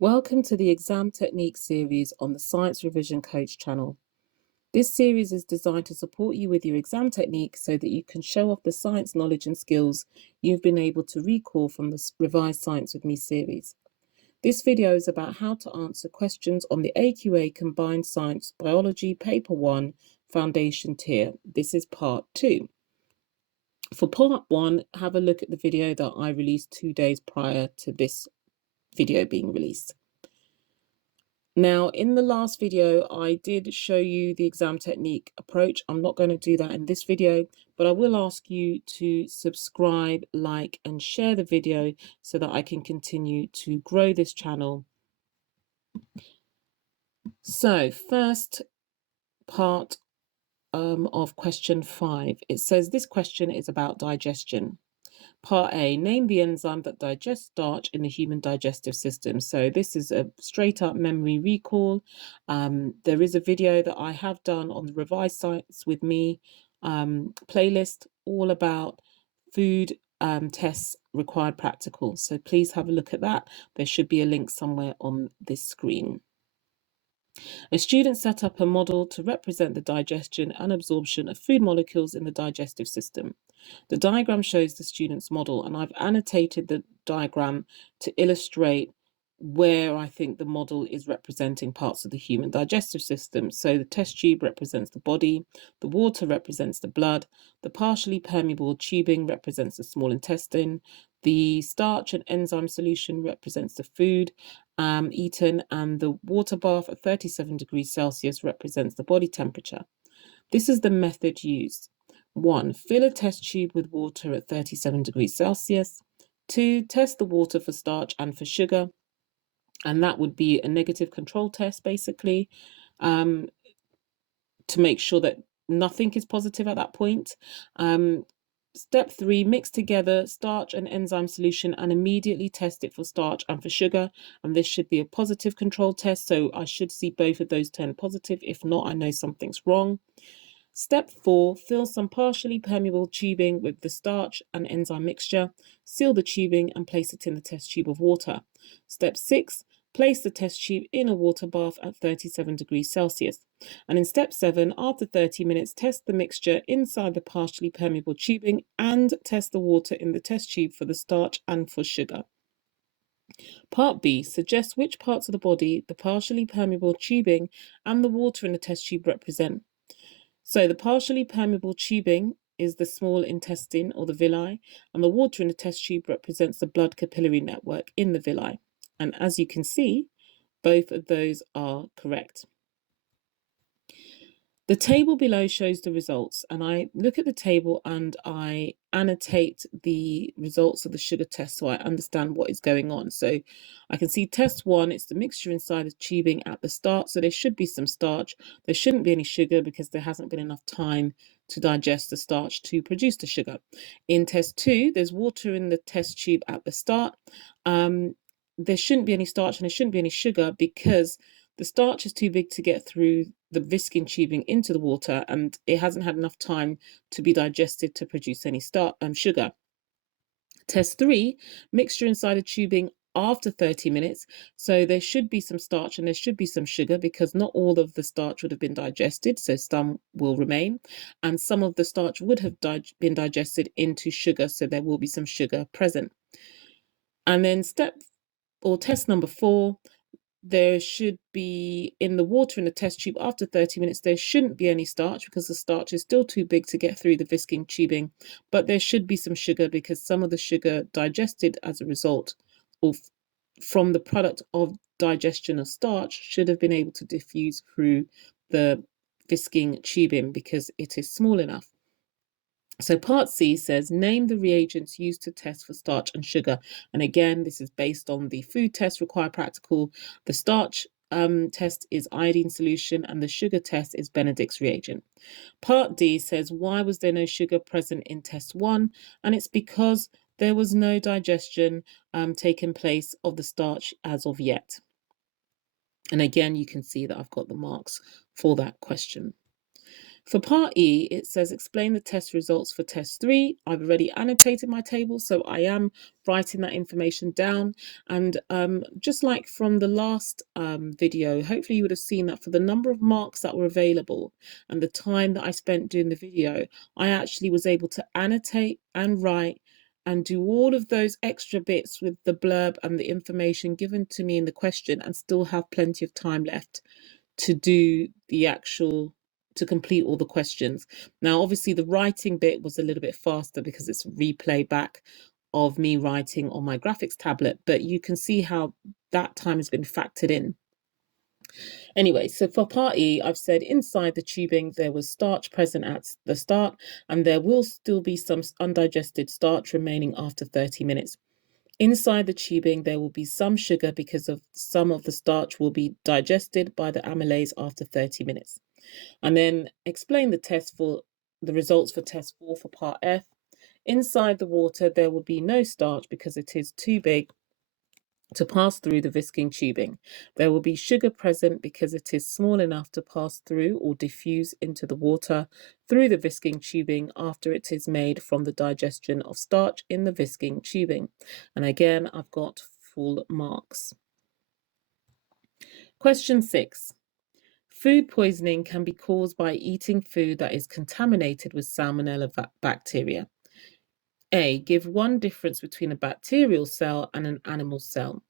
Welcome to the Exam Technique series on the Science Revision Coach channel. This series is designed to support you with your exam technique so that you can show off the science knowledge and skills you've been able to recall from the Revised Science with Me series. This video is about how to answer questions on the AQA Combined Science Biology Paper 1 Foundation Tier. This is part 2. For part 1, have a look at the video that I released 2 days prior to this video being released. Now, in the last video, I did show you the exam technique approach. I'm not going to do that in this video, but I will ask you to subscribe, like, and share the video so that I can continue to grow this channel. So, first part of question 5. It says this question is about digestion. Part A, name the enzyme that digests starch in the human digestive system. So this is a straight up memory recall. There is a video that I have done on the Revised Science with Me playlist all about food tests required practical. So please have a look at that. There should be a link somewhere on this screen. A student set up a model to represent the digestion and absorption of food molecules in the digestive system. The diagram shows the student's model, and I've annotated the diagram to illustrate where I think the model is representing parts of the human digestive system. So the test tube represents the body, the water represents the blood, the partially permeable tubing represents the small intestine, the starch and enzyme solution represents the food eaten, and the water bath at 37 degrees Celsius represents the body temperature. This is the method used. 1. Fill a test tube with water at 37 degrees Celsius. 2. Test the water for starch and for sugar. And that would be a negative control test, basically, to make sure that nothing is positive at that point. Step 3, mix together starch and enzyme solution and immediately test it for starch and for sugar. And this should be a positive control test. So I should see both of those turn positive. If not, I know something's wrong. Step 4, fill some partially permeable tubing with the starch and enzyme mixture. Seal the tubing and place it in the test tube of water. Step 6, place the test tube in a water bath at 37 degrees Celsius. And in step 7, after 30 minutes, test the mixture inside the partially permeable tubing and test the water in the test tube for the starch and for sugar. Part B, suggest which parts of the body the partially permeable tubing and the water in the test tube represent. So the partially permeable tubing is the small intestine or the villi, and the water in the test tube represents the blood capillary network in the villi. And as you can see, both of those are correct. The table below shows the results, and I look at the table and I annotate the results of the sugar test so I understand what is going on. So I can see test 1, it's the mixture inside the tubing at the start, so there should be some starch. There shouldn't be any sugar because there hasn't been enough time to digest the starch to produce the sugar. In test 2, there's water in the test tube at the start. There shouldn't be any starch and there shouldn't be any sugar because the starch is too big to get through the viscing tubing into the water, and it hasn't had enough time to be digested to produce any sugar. Test 3, mixture inside the tubing after 30 minutes. So there should be some starch and there should be some sugar because not all of the starch would have been digested, so some will remain, and some of the starch would have been digested into sugar, so there will be some sugar present. And then test number 4, there should be in the water in the test tube after 30 minutes, there shouldn't be any starch because the starch is still too big to get through the viscing tubing, but there should be some sugar because some of the sugar digested as a result or from the product of digestion of starch should have been able to diffuse through the viscing tubing because it is small enough. So part C says, name the reagents used to test for starch and sugar. And again, this is based on the food test required practical. The starch test is iodine solution and the sugar test is Benedict's reagent. Part D says, why was there no sugar present in test 1? And it's because there was no digestion taking place of the starch as of yet. And again, you can see that I've got the marks for that question. For part E, it says explain the test results for test 3. I've already annotated my table, so I am writing that information down. And just like from the last video, hopefully you would have seen that for the number of marks that were available and the time that I spent doing the video, I actually was able to annotate and write and do all of those extra bits with the blurb and the information given to me in the question and still have plenty of time left to do the actual to complete all the questions. Now, obviously, the writing bit was a little bit faster because it's replay back of me writing on my graphics tablet, but you can see how that time has been factored in. Anyway, so for part E, I've said inside the tubing there was starch present at the start, and there will still be some undigested starch remaining after 30 minutes. Inside the tubing, there will be some sugar because of some of the starch will be digested by the amylase after 30 minutes. And then explain the results for test 4 for part F. Inside the water, there will be no starch because it is too big to pass through the whisking tubing. There will be sugar present because it is small enough to pass through or diffuse into the water through the whisking tubing after it is made from the digestion of starch in the whisking tubing. And again, I've got full marks. Question 6. Food poisoning can be caused by eating food that is contaminated with salmonella bacteria. A. Give one difference between a bacterial cell and an animal cell.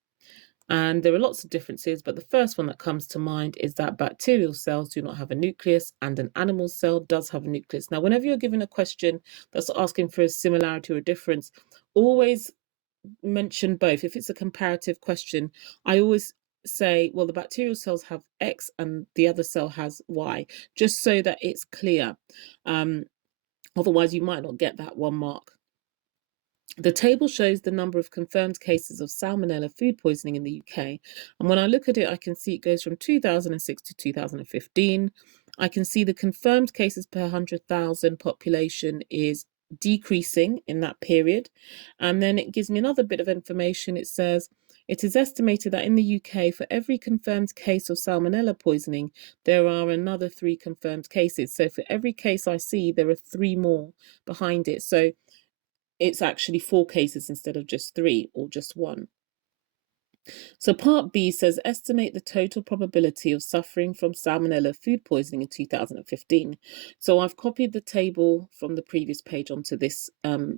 And there are lots of differences, but the first one that comes to mind is that bacterial cells do not have a nucleus and an animal cell does have a nucleus. Now, whenever you're given a question that's asking for a similarity or a difference, always mention both. If it's a comparative question, I always say, well, the bacterial cells have X and the other cell has Y, just so that it's clear. Otherwise, you might not get that 1 mark. The table shows the number of confirmed cases of salmonella food poisoning in the UK. And when I look at it, I can see it goes from 2006 to 2015. I can see the confirmed cases per 100,000 population is decreasing in that period. And then it gives me another bit of information. It says, it is estimated that in the UK, for every confirmed case of salmonella poisoning, there are another 3 confirmed cases. So for every case I see, there are 3 more behind it. So it's actually 4 cases instead of just 3 or just 1. So part B says estimate the total probability of suffering from salmonella food poisoning in 2015. So I've copied the table from the previous page onto this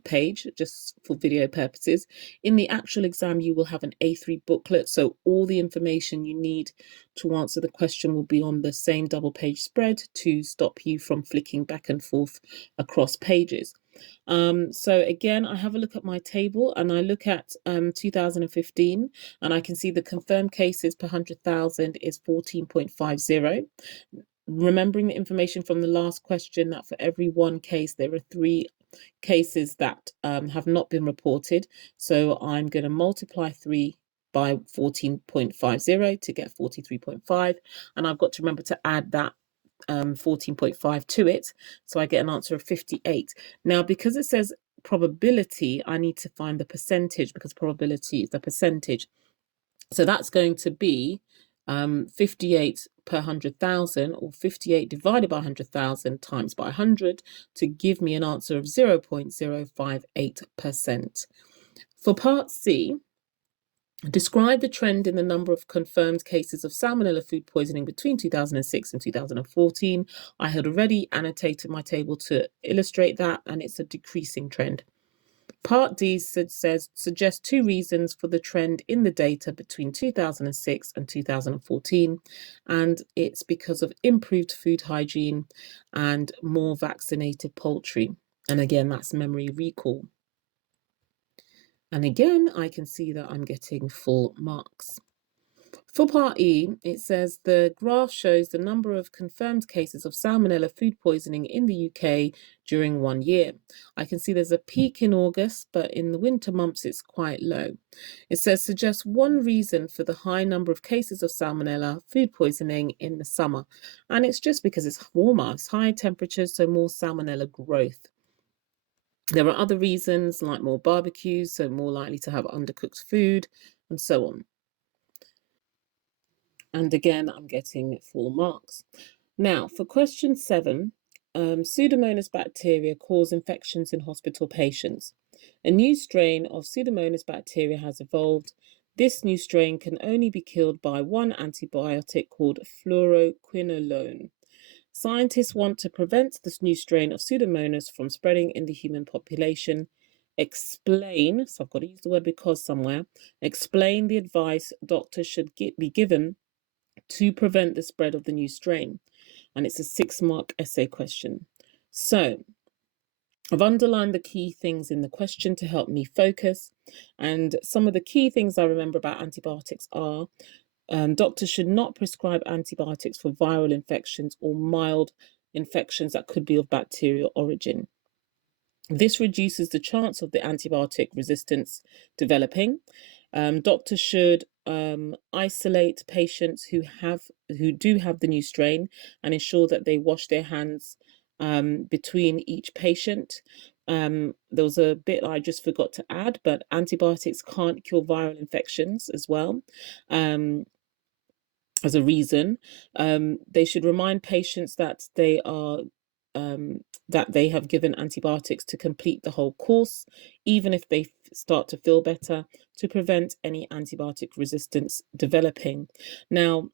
page just for video purposes. In the actual exam, you will have an A3 booklet. So all the information you need to answer the question will be on the same double page spread to stop you from flicking back and forth across pages. So again, I have a look at my table and I look at 2015 and I can see the confirmed cases per 100,000 is 14.50. Remembering the information from the last question that for every 1 case, there are 3 cases that have not been reported. So I'm going to multiply 3 by 14.50 to get 43.5. And I've got to remember to add that 14.5 to it, so I get an answer of 58. Now, because it says probability, I need to find the percentage because probability is the percentage. So that's going to be 58 per 100,000 or 58 divided by 100,000 times by 100 to give me an answer of 0.058%. For part C, describe the trend in the number of confirmed cases of salmonella food poisoning between 2006 and 2014. I had already annotated my table to illustrate that, and it's a decreasing trend. Part D says suggest 2 reasons for the trend in the data between 2006 and 2014, and it's because of improved food hygiene and more vaccinated poultry. And again, that's memory recall. And again, I can see that I'm getting full marks. For part E, it says the graph shows the number of confirmed cases of salmonella food poisoning in the UK during 1 year. I can see there's a peak in August, but in the winter months it's quite low. It says suggest 1 reason for the high number of cases of salmonella food poisoning in the summer. And it's just because it's warmer, it's high temperatures, so more salmonella growth. There are other reasons like more barbecues, so more likely to have undercooked food and so on. And again, I'm getting full marks. Now, for question 7, Pseudomonas bacteria cause infections in hospital patients. A new strain of Pseudomonas bacteria has evolved. This new strain can only be killed by one antibiotic called fluoroquinolone. Scientists want to prevent this new strain of Pseudomonas from spreading in the human population. Explain, so I've got to use the word because somewhere, explain the advice doctors should be given to prevent the spread of the new strain. And it's a 6-mark essay question. So I've underlined the key things in the question to help me focus. And some of the key things I remember about antibiotics are doctors should not prescribe antibiotics for viral infections or mild infections that could be of bacterial origin. This reduces the chance of the antibiotic resistance developing. Doctors should isolate patients who do have the new strain and ensure that they wash their hands between each patient. There was a bit I just forgot to add, but antibiotics can't cure viral infections as well. As a reason, they should remind patients that they have given antibiotics to complete the whole course, even if they start to feel better, to prevent any antibiotic resistance developing. Now,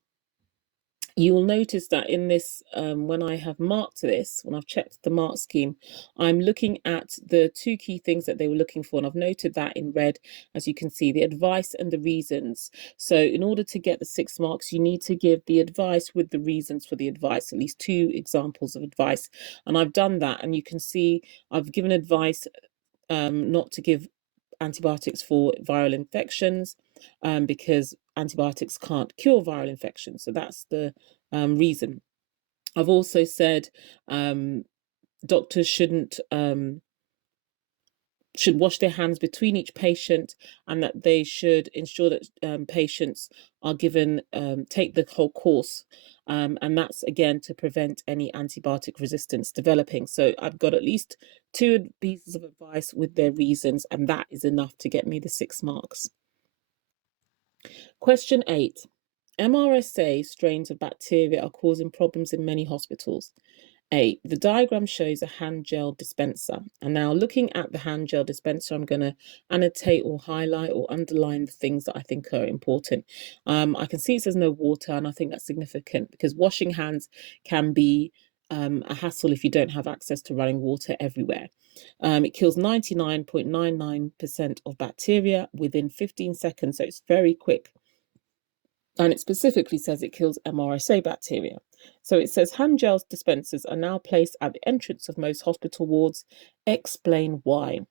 you will notice that in this, when I have marked this, when I've checked the mark scheme, I'm looking at the 2 key things that they were looking for, and I've noted that in red, as you can see, the advice and the reasons. So in order to get the 6 marks, you need to give the advice with the reasons for the advice, at least 2 examples of advice. And I've done that, and you can see I've given advice not to give antibiotics for viral infections because antibiotics can't cure viral infections. So that's the reason. I've also said doctors should wash their hands between each patient, and that they should ensure that patients are given take the whole course, and that's again to prevent any antibiotic resistance developing. So I've got at least 2 pieces of advice with their reasons, and that is enough to get me the 6 marks. Question 8. MRSA strains of bacteria are causing problems in many hospitals. A. The diagram shows a hand gel dispenser. And now looking at the hand gel dispenser, I'm going to annotate or highlight or underline the things that I think are important. I can see it says no water, and I think that's significant because washing hands can be a hassle if you don't have access to running water everywhere. It kills 99.99% of bacteria within 15 seconds, so it's very quick. And it specifically says it kills MRSA bacteria. So it says hand gel dispensers are now placed at the entrance of most hospital wards. Explain why.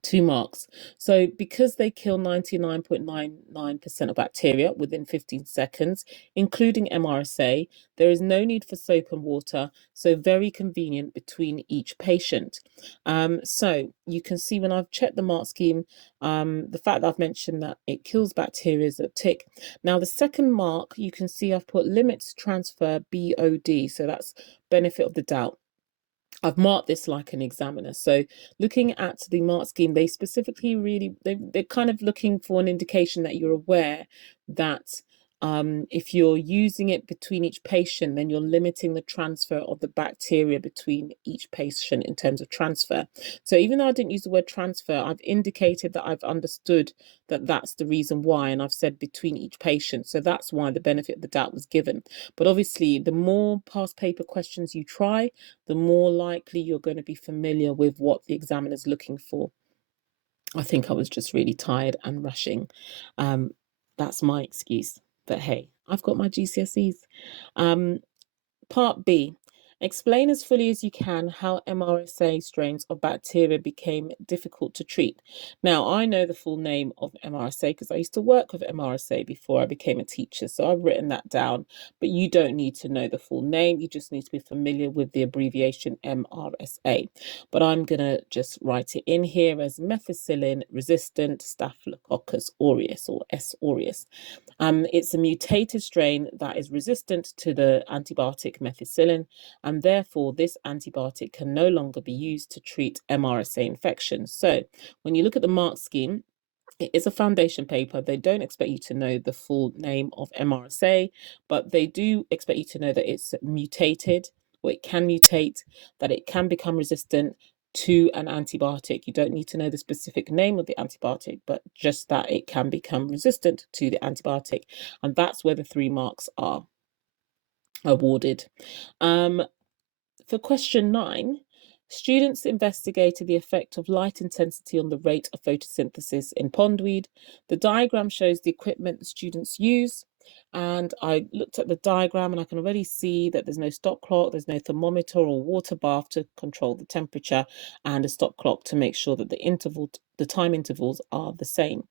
2 marks. So because they kill 99.99% of bacteria within 15 seconds, including MRSA, there is no need for soap and water, so very convenient between each patient. So you can see when I've checked the mark scheme, the fact that I've mentioned that it kills bacteria is a tick. Now the second mark, you can see I've put limits transfer BOD, so that's benefit of the doubt. I've marked this like an examiner. So looking at the mark scheme, they specifically they're kind of looking for an indication that you're aware that if you're using it between each patient, then you're limiting the transfer of the bacteria between each patient in terms of transfer. So even though I didn't use the word transfer, I've indicated that I've understood that that's the reason why, and I've said between each patient. So that's why the benefit of the doubt was given. But obviously, the more past paper questions you try, the more likely you're going to be familiar with what the examiner's looking for. I think I was just really tired and rushing. That's my excuse. But hey, I've got my GCSEs. Part B. Explain as fully as you can how MRSA strains of bacteria became difficult to treat. Now, I know the full name of MRSA because I used to work with MRSA before I became a teacher, so I've written that down. But you don't need to know the full name. You just need to be familiar with the abbreviation MRSA. But I'm going to just write it in here as methicillin-resistant Staphylococcus aureus, or S. aureus. It's a mutated strain that is resistant to the antibiotic methicillin, and therefore this antibiotic can no longer be used to treat MRSA infections. So when you look at the mark scheme, it is a foundation paper. They don't expect you to know the full name of MRSA, but they do expect you to know that it's mutated or it can mutate, that it can become resistant to an antibiotic. You don't need to know the specific name of the antibiotic, but just that it can become resistant to the antibiotic. And that's where the 3 marks are awarded. For question 9, students investigated the effect of light intensity on the rate of photosynthesis in pondweed. The diagram shows the equipment the students use. And I looked at the diagram and I can already see that there's no stop clock, there's no thermometer or water bath to control the temperature, and a stop clock to make sure that the time intervals are the same.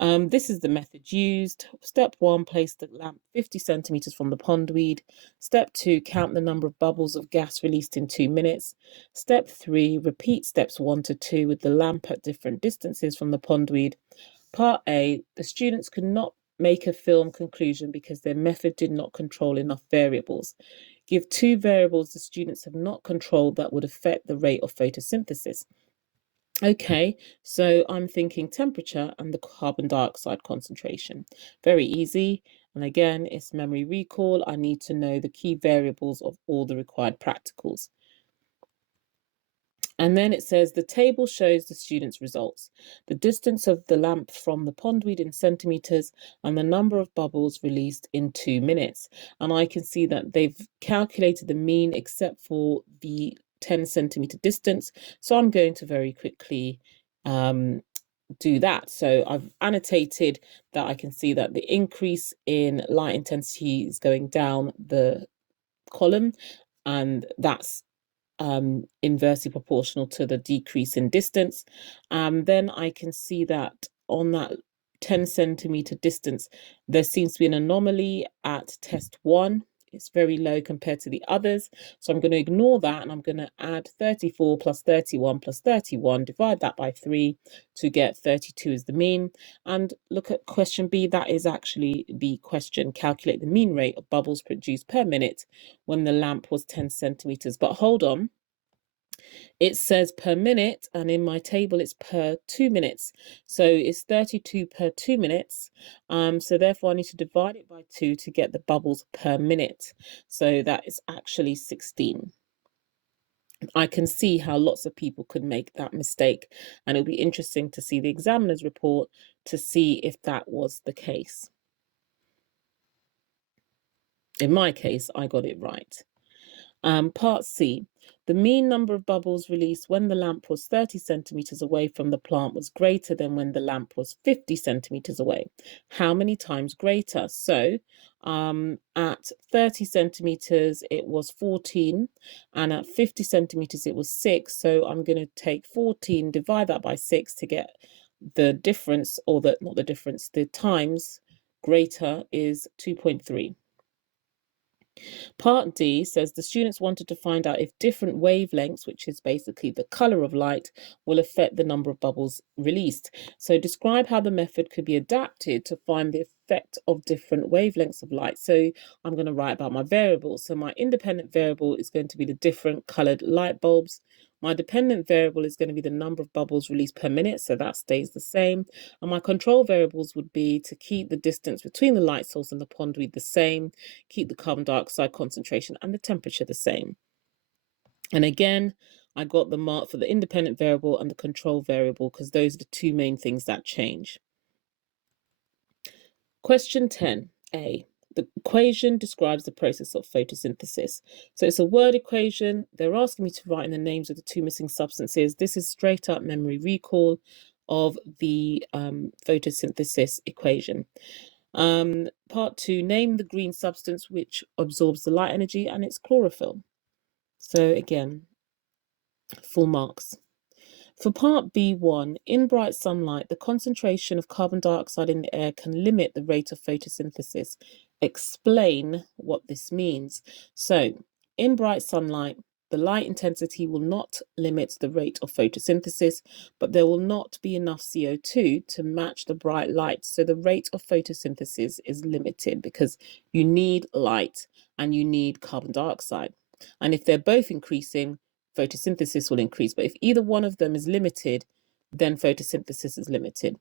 This is the method used. Step 1, place the lamp 50 centimeters from the pondweed. Step 2, count the number of bubbles of gas released in 2 minutes. Step 3, repeat steps 1 to 2 with the lamp at different distances from the pondweed. Part A, the students could not make a film conclusion because their method did not control enough variables. Give 2 variables the students have not controlled that would affect the rate of photosynthesis. Okay, so I'm thinking temperature and the carbon dioxide concentration. Very easy. And again, it's memory recall. I need to know the key variables of all the required practicals. And then it says the table shows the students' results, the distance of the lamp from the pondweed in centimeters, and the number of bubbles released in 2 minutes. And I can see that they've calculated the mean except for the 10 centimeter distance. So I'm going to very quickly do that. So I've annotated that I can see that the increase in light intensity is going down the column, and that's inversely proportional to the decrease in distance. Then I can see that on that 10 centimeter distance, there seems to be an anomaly at test 1. It's very low compared to the others. So I'm going to ignore that, and I'm going to add 34 plus 31 plus 31, divide that by 3 to get 32 as the mean. And look at question B. That is actually the question. Calculate the mean rate of bubbles produced per minute when the lamp was 10 centimeters. But hold on. It says per minute, and in my table it's per 2 minutes. So it's 32 per 2 minutes. So therefore I need to divide it by 2 to get the bubbles per minute. So that is actually 16. I can see how lots of people could make that mistake, and it'll be interesting to see the examiner's report to see if that was the case. In my case, I got it right. Part C, the mean number of bubbles released when the lamp was 30 centimeters away from the plant was greater than when the lamp was 50 centimeters away. How many times greater? So at 30 centimeters, it was 14, and at 50 centimeters, it was 6. So I'm going to take 14, divide that by 6 to get the difference, or not the difference, the times greater is 2.3. Part D says the students wanted to find out if different wavelengths, which is basically the color of light, will affect the number of bubbles released. So describe how the method could be adapted to find the effect of different wavelengths of light. So I'm going to write about my variables. So my independent variable is going to be the different colored light bulbs. My dependent variable is going to be the number of bubbles released per minute, so that stays the same. And my control variables would be to keep the distance between the light source and the pondweed the same, keep the carbon dioxide concentration and the temperature the same. And again, I got the mark for the independent variable and the control variable because those are the 2 main things that change. Question 10A. The equation describes the process of photosynthesis. So it's a word equation. They're asking me to write in the names of the 2 missing substances. This is straight up memory recall of the photosynthesis equation. Part 2, name the green substance which absorbs the light energy, and it's chlorophyll. So again, full marks. For part B1, in bright sunlight, the concentration of carbon dioxide in the air can limit the rate of photosynthesis. Explain what this means. So, in bright sunlight, the light intensity will not limit the rate of photosynthesis, but there will not be enough CO2 to match the bright light. So the rate of photosynthesis is limited because you need light and you need carbon dioxide. And if they're both increasing, photosynthesis will increase. But if either one of them is limited, then photosynthesis is limited.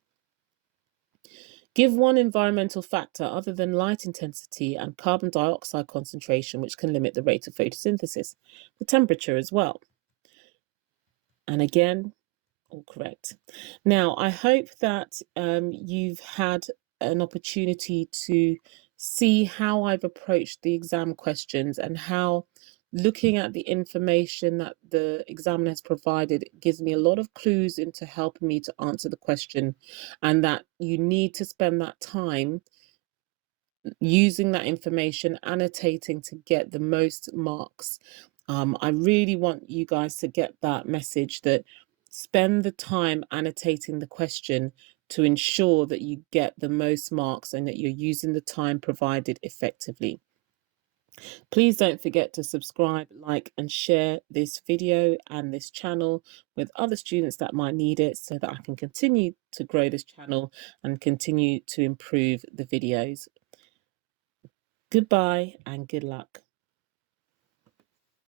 Give one environmental factor other than light intensity and carbon dioxide concentration, which can limit the rate of photosynthesis. The temperature as well. And again, all correct. Now, I hope that you've had an opportunity to see how I've approached the exam questions and how looking at the information that the examiner has provided gives me a lot of clues into helping me to answer the question, and that you need to spend that time using that information, annotating to get the most marks. I really want you guys to get that message that spend the time annotating the question to ensure that you get the most marks and that you're using the time provided effectively. Please don't forget to subscribe, like, and share this video and this channel with other students that might need it so that I can continue to grow this channel and continue to improve the videos. Goodbye and good luck.